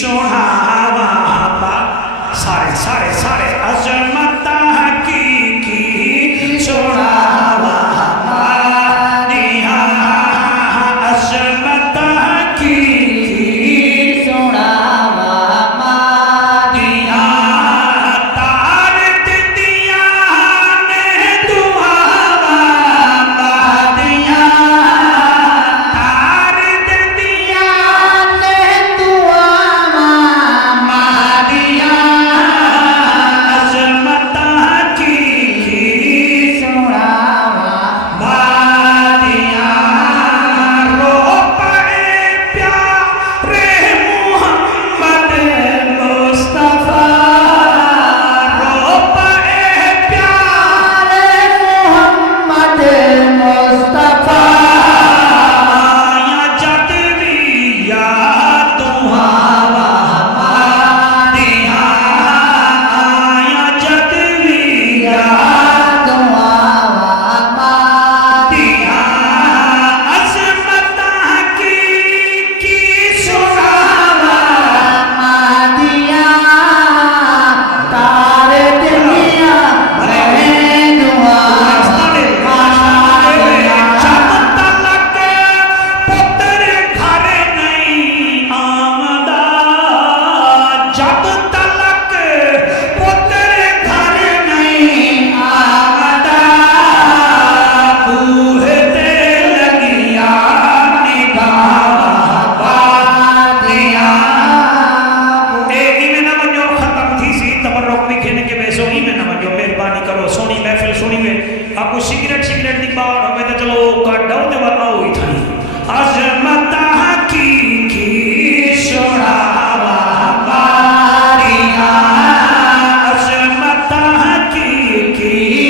सोना बाबा सारे सारे सारे अजमत की सोना बाबा दिया अजमत की सोना बाबा दिया तार दिया ने दुआ बाबा दिया तार दिया ने दुआ मामा दिया अजमत की सोना बादिया रो पाए प्यारे मोहम्मद मुस्तफा रो पाए प्यारे मोहम्मद मुस्तफा या जदविया तुम्हारा बादिया या जदविया दुआ मामा दिया अजमत की सुनावा दिया तारे दुनिया में दुआ जब तलक पुत्र घर नहीं आमदा जब तलक पुत्र घर नहीं आमदा बूहते लगिया निगाह बादिया इमें न वञो ख़त्म थी सी तबरुक भी खेने के वैसो इमें न वञो मेहरबानी करो सोनी महफिल सुनी वे आपको सिगरेट सिगरेट दी बात हमें तो चलो कढो ते वताओ ही थी अजमत की सोना बारिया अजमत की